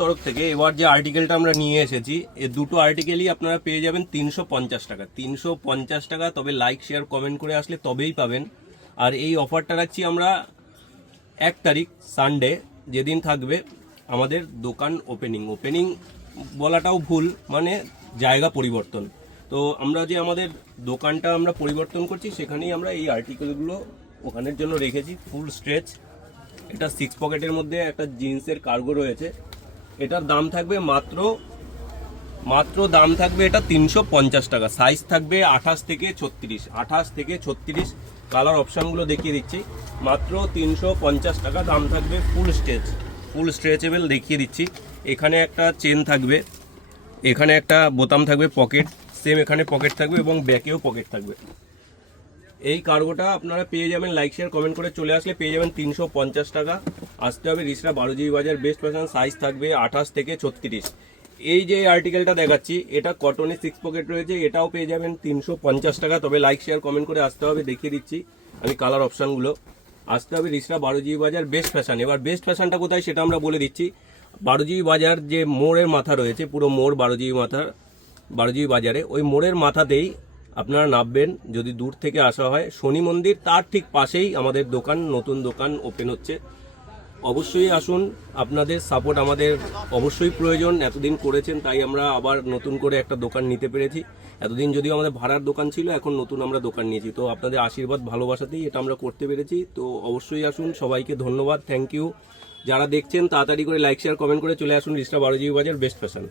তরফ থেকে এবার যে আর্টিকেলটা আমরা নিয়ে এসেছি, এই দুটো আর্টিকেলই আপনারা পেয়ে যাবেন 350 টাকা। 350 টাকা, তবে লাইক শেয়ার কমেন্ট করে আসলে তবেই পাবেন। আর এই অফারটা রাখছি আমরা 1 তারিখ সানডে, যেদিন থাকবে আমাদের দোকান ওপেনিং বলাটাও ভুল, মানে জায়গা পরিবর্তন। তো আমরা যে আমাদের দোকানটা আমরা পরিবর্তন করছি, সেখানেই আমরা এই আর্টিকেলগুলো ওখানের জন্য রেখেছি। ফুল স্ট্রেচ, এটা 6 পকেটের মধ্যে একটা জিন্সের কার্গো রয়েছে। এটার দাম থাকবে মাত্র দাম থাকবে এটা 350 টাকা। সাইজ থাকবে 28 থেকে 36। কালার অপশানগুলো দেখিয়ে দিচ্ছি। মাত্র 350 টাকা দাম থাকবে। ফুল স্ট্রেচেবল দেখিয়ে দিচ্ছি। এখানে একটা চেন থাকবে, এখানে একটা বোতাম থাকবে, পকেট সেম এখানে পকেট থাকবে এবং ব্যাকেও পকেট থাকবে। এই কার্গোটা আপনারা পেয়ে যাবেন, লাইক শেয়ার কমেন্ট করে চলে আসলে পেয়ে যাবেন 350 টাকা। আসতে হবে রিসরা 12 জিবি বাজার, বেস্ট ফ্যাশন। সাইজ থাকবে 28 থেকে 36। এই যে আর্টিকেলটা দেখাচ্ছি, এটা কটনের 6 পকেট রয়েছে, এটাও পেয়ে যাবেন 350 টাকা। তবে লাইক শেয়ার কমেন্ট করে আসতে হবে, দেখিয়ে দিচ্ছি আমি কালার অপশানগুলো। আসতে হবে রিসরা 12 জিবি বাজার, বেস্ট ফ্যাশন। এবার বেস্ট ফ্যাশনটা কোথায় সেটা আমরা বলে দিচ্ছি। 12 জিবি বাজার যে মোড়ের মাথা রয়েছে, পুরো মোড় 12 জিবি বাজারে, ওই মোড়ের মাথাতেই আপনারা নামবেন। যদি দূর থেকে আসা হয়, শনি মন্দির তার ঠিক পাশেই আমাদের দোকান, নতুন দোকান ওপেন হচ্ছে। অবশ্যই আসুন, আপনাদের সাপোর্ট আমাদের অবশ্যই প্রয়োজন। এতদিন করেছেন, তাই আমরা আবার নতুন করে একটা দোকান নিতে পেরেছি। এতদিন যদিও আমাদের ভাড়ার দোকান ছিল, এখন নতুন আমরা দোকান নিয়েছি। তো আপনাদের আশীর্বাদ ভালোবাসাতেই এটা আমরা করতে পেরেছি। তো অবশ্যই আসুন, সবাইকে ধন্যবাদ, থ্যাংক ইউ। যারা দেখছেন তাড়াতাড়ি করে লাইক শেয়ার কমেন্ট করে চলে আসুন রিসরা 12 জিবি বাজার, বেস্ট ফ্যাশন।